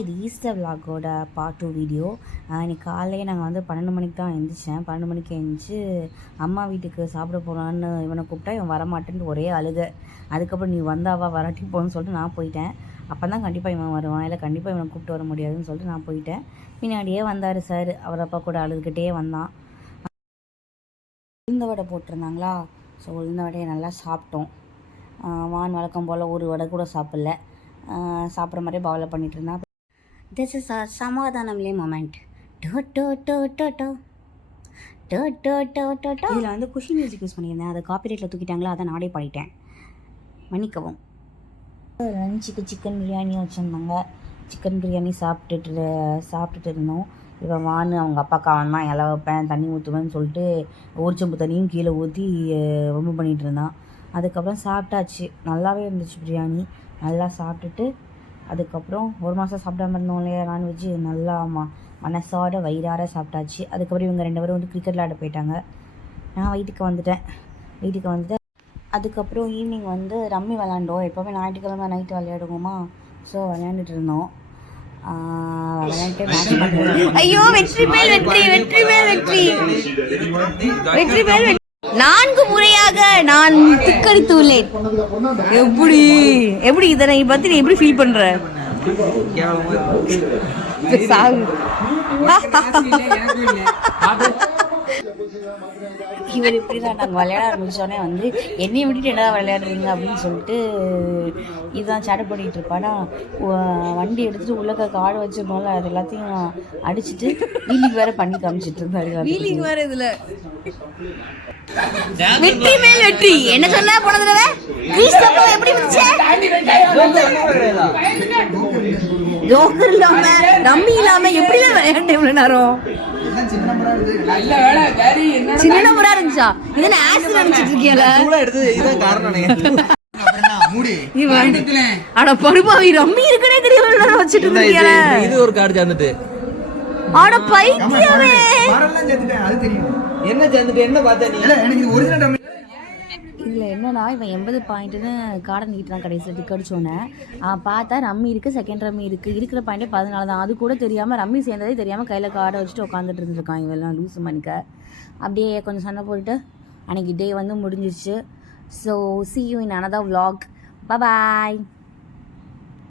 இது Easter விலாகோட part 2 video. இன்றைக்கி காலையில் நாங்கள் வந்து 12 மணிக்கு தான் எழுந்திரிச்சேன். 12 மணிக்கு எழுந்திரிச்சு அம்மா வீட்டுக்கு சாப்பிட போகலான்னு இவனை கூப்பிட்டா இவன் வரமாட்டேன்னு ஒரே அழுக. அதுக்கப்புறம் நீ வந்தாவா வராட்டி போகணுன்னு சொல்லிட்டு நான் போயிட்டேன். அப்போ தான் கண்டிப்பாக இவன் வருவான், இல்லை கண்டிப்பாக இவனை கூப்பிட்டு வர முடியாதுன்னு சொல்லிட்டு நான் போயிட்டேன். பின்னாடியே வந்தார் சார். அவர் அப்பா கூட அழுதுகிட்டே வந்தான். உளுந்த வடை போட்டிருந்தாங்களா, ஸோ உளுந்த வடையை நல்லா சாப்பிட்டோம். வான் வழக்கம் போல் ஒரு வடை கூட சாப்பிடல, சாப்பிட்ற மாதிரியே பாவலை பண்ணிகிட்டு இருந்தான். திஸ் இஸ் அ சமாதானம்லே மொமெண்ட். இதில் வந்து குஷி மியூசிக் யூஸ் பண்ணியிருந்தேன். அதை காப்பிரைட்டில் தூக்கிட்டாங்களா, அதை நானே பாடிட்டேன், மன்னிக்கவும். லஞ்சுக்கு சிக்கன் பிரியாணி வச்சுருந்தாங்க. சிக்கன் பிரியாணி சாப்பிட்டுட்டு இருந்தோம். இவன் வான்னு அவங்க அப்பாக்கா அவன் தான் இலை வைப்பேன், தண்ணி ஊற்றுவேன்னு சொல்லிட்டு ஒரு செம்பு தண்ணியும் கீழே ஊற்றி ரொம்ப பண்ணிகிட்டு இருந்தான். அதுக்கப்புறம் சாப்பிட்டாச்சு. நல்லாவே இருந்துச்சு பிரியாணி. நல்லா சாப்பிட்டுட்டு அதுக்கப்புறம் ஒரு மாதம் சாப்பிடாம இருந்தோம் இல்லையா நான்வெஜ்ஜு, நல்லா மனசோட வயிறார சாப்பிட்டாச்சு. அதுக்கப்புறம் இவங்க 2 பேரும் வந்து கிரிக்கெட் விளையாட போயிட்டாங்க. நான் வீட்டுக்கு வந்துட்டேன். அதுக்கப்புறம் ஈவினிங் வந்து ரம்மி விளாண்டோம். எப்போவுமே ஞாயிற்றுக்கிழமை நைட்டு விளையாடுவோமா, ஸோ விளையாண்டுட்டு இருந்தோம். ஐயோ, வெற்றி மேல் வெற்றி 4 முறையாக நான் திக்கடித்து உள்ளேன். எப்படி இதனை பத்தி நீ எப்படி ஃபீல் பண்ற? இவர் இப்படி தான். நாங்கள் விளையாட ஆரம்பித்தோடனே வந்து என்னையை விட்டுட்டு என்னதான் விளையாடுறீங்க அப்படின்னு சொல்லிட்டு இதுதான் சேட்டை பண்ணிகிட்டு இருப்பானா. வண்டி எடுத்துகிட்டு உள்ளக்க காடு வச்சிருந்தோம்ல, அது எல்லாத்தையும் அடிச்சுட்டு வீலிங் வேறு பண்ணி காமிச்சிட்டு இருந்தாரு. வீலிங் வேறு இதில் வெற்றி மேல் வெற்றி என்ன சொன்னா போன தடவை எப்படி இருந்துச்சு? ஜோக்கர் இல்லாம ரம்மி இல்லாம எப்படிலாம் விளையாண்டு இவ்வளவு நேரம்? சின்ன நம்பரா இருந்துச்சா? இதை ஆசிட் நினைச்சிட்டு இருக்கியால? அட படுபாவி, ரம்மி இருக்குனே தெரியல வச்சிட்டு இருக்கியால. இது ஒரு கார்டு சேர்ந்துட்டு ஆட பைத்தியமே. என்ன சேர்ந்துட்டு என்ன பார்த்தா நீ? எனக்கு ஒரிஜினல் இதில் என்னன்னா, இவன் 80 பாயிண்ட்டுன்னு கார்டை நீட்டு தான் கடைசியில் டிக் அடிச்சோன்னே பார்த்தா ரம்மி இருக்குது, செகண்ட் ரம்மி இருக்கிற பாயிண்டே 14 தான். அது கூட தெரியாமல், ரம்மி சேர்ந்ததே தெரியாமல் கையில் கார்டை வச்சுட்டு உட்காந்துட்டு இருந்திருக்கான் இவெல்லாம் லூசு மணிக்க. அப்படியே கொஞ்சம் சண்டை போட்டுட்டு அன்றைக்கி டே வந்து முடிஞ்சிருச்சு. So see you in another vlog. Bye bye.